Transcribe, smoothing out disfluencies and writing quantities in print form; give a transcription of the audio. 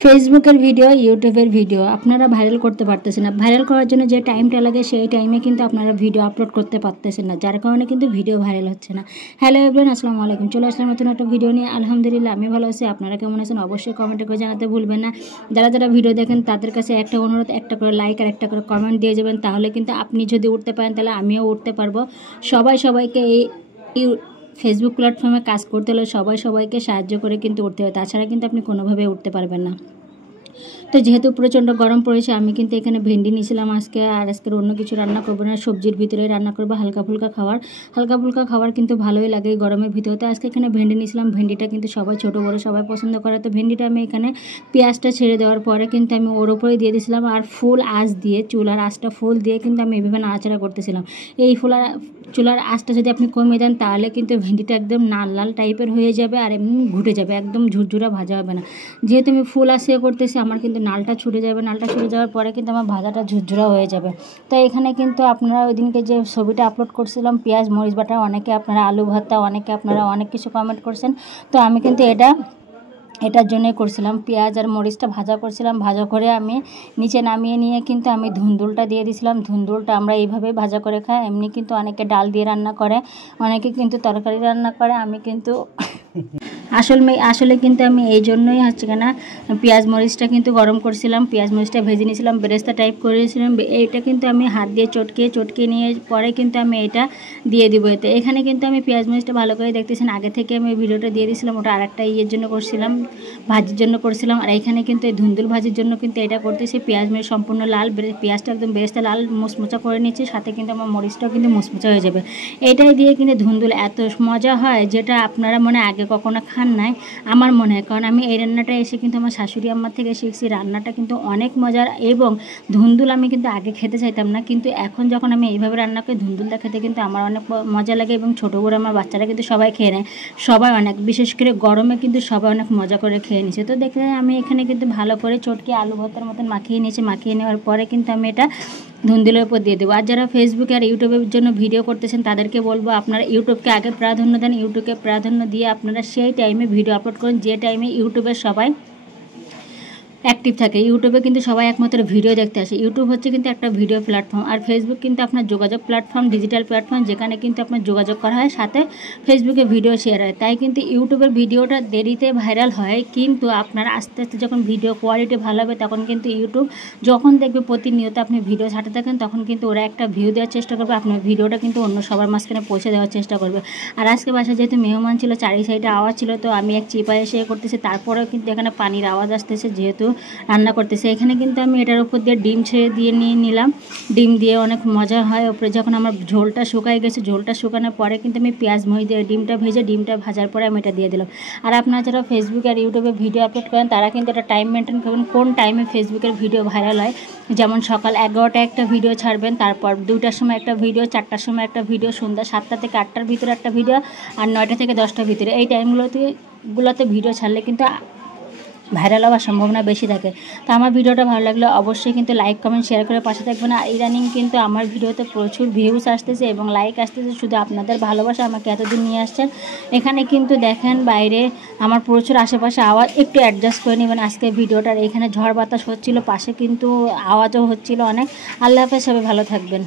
ফেসবুকের ভিডিও, ইউটিউবের ভিডিও আপনারা ভাইরাল করতে পারতেছেন না। ভাইরাল করার জন্য যে টাইমটা লাগে সেই টাইমে কিন্তু আপনারা ভিডিও আপলোড করতে পারতেছেন না, যার কারণে কিন্তু ভিডিও ভাইরাল হচ্ছে না। হ্যালো এভরিওয়ান, আসসালামু আলাইকুম। চলে আসলাম নতুন একটা ভিডিও নিয়ে। আলহামদুলিল্লাহ আমি ভালো আছি। আপনারা কেমন আছেন অবশ্যই কমেন্টে করে জানাতে ভুলবেন না। যারা যারা ভিডিও দেখেন তাদের কাছে একটা অনুরোধ, একটা করে লাইক আর একটা করে কমেন্ট দিয়ে যাবেন, তাহলে কিন্তু আপনি যদি উঠতে পারেন তাহলে আমিও উঠতে পারবো। সবাইকে এই ফেসবুক প্ল্যাটফর্মে কাজ করতে হলে সবাইকে সাহায্য করে কিন্তু উঠতে হবে, তাছাড়া কিন্তু আপনি কোনোভাবে উঠতে পারবেন না। তো যেহেতু প্রচণ্ড গরম পড়েছে, আমি কিন্তু এখানে ভেন্ডি নিয়েছিলাম আজকে। আর আজকের অন্য কিছু রান্না করবো না, সবজির ভিতরে রান্না করবো হালকা ফুলকা খাবার কিন্তু ভালোই লাগে এই গরমের ভিতরে। তো আজকে এখানে ভেন্ডি নিয়েছিলাম। ভেন্ডিটা কিন্তু সবাই ছোটো বড়ো সবাই পছন্দ করে। তো ভেন্ডিটা আমি এখানে পেঁয়াজটা ছেড়ে দেওয়ার পরে কিন্তু আমি ওর উপরেই দিয়ে দিয়েছিলাম, আর ফুল আঁচ দিয়ে, চুলার আঁচটা ফুল দিয়ে কিন্তু আমি এভাবে নাড়াচাড়া করতেছিলাম। এই চুলার আঁচটা যদি আপনি কমিয়ে দেন তাহলে কিন্তু ভেন্ডিটা একদম লাল টাইপের হয়ে যাবে, আর এমনি ঘুটে যাবে, একদম ঝুরঝুরা ভাজা হবে না। যেহেতু আমি ফুল আঁচে করতেছি, আমার কিন্তু নালটা ছুটে যাবে। নালটা ছুটে যাওয়ার পরে কিন্তু আমার ভাজাটা ঝুরঝুরা হয়ে যাবে। তো এখানে কিন্তু আপনারা ওই দিনকে যে ছবিটা আপলোড করছিলাম পেঁয়াজ মরিচ বাটা, অনেকে আপনারা আলু ভর্তা, অনেকে আপনারা অনেক কিছু কমেন্ট করছেন। তো আমি কিন্তু এটার জন্যই করছিলাম, পেঁয়াজ আর মরিচটা ভাজা করছিলাম। ভাজা করে আমি নিচে নামিয়ে নিয়ে কিন্তু আমি ধুন্দুলটা দিয়ে দিয়েছিলাম। ধুন্দুলটা আমরা এইভাবে ভাজা করে খাই, এমনি কিন্তু অনেকে ডাল দিয়ে রান্না করে, অনেকে কিন্তু তরকারি রান্না করে। আমি কিন্তু আসলে কিন্তু আমি এই জন্যই হচ্ছে কিনা পেঁয়াজ মরিচটা কিন্তু গরম করছিলাম, পেঁয়াজ মরিচটা ভেজে নিয়েছিলাম, বেরেস্তা টাইপ করেছিলাম। এইটা কিন্তু আমি হাত দিয়ে চটকে নিয়ে পরে কিন্তু আমি এটা দিয়ে দিব এতে। এখানে কিন্তু আমি পেঁয়াজ মরিচটা ভালো করে দেখতেছেন, আগে থেকে আমি ভিডিওটা দিয়ে দিয়েছিলাম, ওটা আরেকটা ইয়ের জন্য করছিলাম, ভাজির জন্য করছিলাম। আর এখানে কিন্তু এই ধুন্দুল ভাজির জন্য কিন্তু এটা করতেছি। পেঁয়াজ মরিচ সম্পূর্ণ লাল, পেঁয়াজটা একদম বেরেস্তা লাল মুচমুচা করে নিচ্ছি, সাথে কিন্তু আমার মরিচটাও কিন্তু মুচমুচা হয়ে যাবে। এটাই দিয়ে কিন্তু ধুন্দুল এত মজা হয়, যেটা আপনারা মনে আগে কখনো খান নাই আমার মনে হয়। কারণ আমি এই রান্নাটা এসে কিন্তু আমার শাশুড়ি আম্মার থেকে শিখছি। রান্নাটা কিন্তু অনেক মজার, এবং ধুন্দুল আমি কিন্তু আগে খেতে চাইতাম না, কিন্তু এখন যখন আমি এইভাবে রান্না করি ধুন্দুলটা খেতে কিন্তু আমার অনেক মজা লাগে, এবং ছোটো বড়ো আমার বাচ্চারা কিন্তু সবাই খেয়ে নেয়, সবাই অনেক, বিশেষ করে গরমে কিন্তু সবাই অনেক মজা করে খেয়ে নিচ্ছে। তো দেখতে আমি এখানে কিন্তু ভালো করে চটকে আলু ভর্তার মতন মাখিয়ে নিয়েছি। মাখিয়ে নেওয়ার পরে কিন্তু আমি এটা ধুন্দুলের উপর দিয়ে দেবো। আর যারা ফেসবুকে আর ইউটিউবের জন্য ভিডিও করতেছেন তাদেরকে বলবো, আপনারা ইউটিউবকে আগে প্রাধান্য দেন। ইউটিউবকে প্রাধান্য দিয়ে আপনারা সেই টাইমে ভিডিও আপলোড করুন যে টাইমে ইউটিউবের সবাই অ্যাক্টিভ থাকে। ইউটিউবে কিন্তু সবাই একমাত্র ভিডিও দেখতে আসে। ইউটিউব হচ্ছে কিন্তু একটা ভিডিও প্ল্যাটফর্ম, আর ফেসবুক কিন্তু আপনার যোগাযোগ প্ল্যাটফর্ম, ডিজিটাল প্ল্যাটফর্ম, যেখানে কিন্তু আপনার যোগাযোগ করা হয়, সাথে ফেসবুকে ভিডিও শেয়ার হয়। তাই কিন্তু ইউটিউবের ভিডিওটা দেরিতে ভাইরাল হয়, কিন্তু আপনার আস্তে আস্তে যখন ভিডিও কোয়ালিটি ভালো হবে তখন কিন্তু ইউটিউব যখন দেখবে প্রতিনিয়ত আপনি ভিডিও ছাড়তে থাকেন, তখন কিন্তু ওরা একটা ভিউ দেওয়ার চেষ্টা করবে, আপনার ভিডিওটা কিন্তু অন্য সবার মাঝখানে পৌঁছে দেওয়ার চেষ্টা করবে। আর আজকে বাসায় যেহেতু মেহমান ছিল, চারি সাইডে আওয়াজ ছিল, তো আমি এক চিপায় এসে করতেছি, তারপরেও কিন্তু এখানে পানির আওয়াজ আসতেছে যেহেতু রান্না করতেছে। এখানে কিন্তু আমি এটার উপর দিয়ে ডিম ছেড়ে দিয়ে নিলাম। ডিম দিয়ে অনেক মজা হয়। ওপরে যখন আমার ঝোলটা শুকাই গেছে, ঝোলটা শুকানোর পরে কিন্তু আমি পেঁয়াজ মরিচ দিয়ে ডিমটা ভেজে, ডিমটা ভাজার পরে আমি এটা দিয়ে দিলাম। আর আপনারা যারা ফেসবুক আর ইউটিউবে ভিডিও আপলোড করেন তারা কিন্তু একটা টাইম মেনটেন করবেন, কোন টাইমে ফেসবুকের ভিডিও ভাইরাল হয়। যেমন সকাল 11টায় একটা ভিডিও ছাড়বেন, তারপর 2টার সময় একটা ভিডিও, 4টার সময় একটা ভিডিও, সন্ধ্যা 7টা থেকে 8টার ভিতরে একটা ভিডিও, আর 9টা থেকে 10টার ভিতরে। এই টাইমগুলোতে ভিডিও ছাড়লে কিন্তু ভাইরাল হওয়ার সম্ভাবনা বেশি থাকে। তো আমার ভিডিওটা ভালো লাগলে অবশ্যই কিন্তু লাইক কমেন্ট শেয়ার করে পাশে থাকবেন। আর ইদানিং কিন্তু আমার ভিডিওতে প্রচুর ভিউজ আসতেছে এবং লাইক আসতেছে, শুধু আপনাদের ভালোবাসা আমাকে এতদিন নিয়ে আসছেন। এখানে কিন্তু দেখেন বাইরে আমার প্রচুর আশেপাশে আওয়াজ, একটু অ্যাডজাস্ট করে নেবেন আজকে ভিডিওটার। এখানে ঝড় বাতাস হচ্ছিল, পাশে কিন্তু আওয়াজও হচ্ছিল অনেক। আল্লাহ হাফেজ, সবাই ভালো থাকবেন।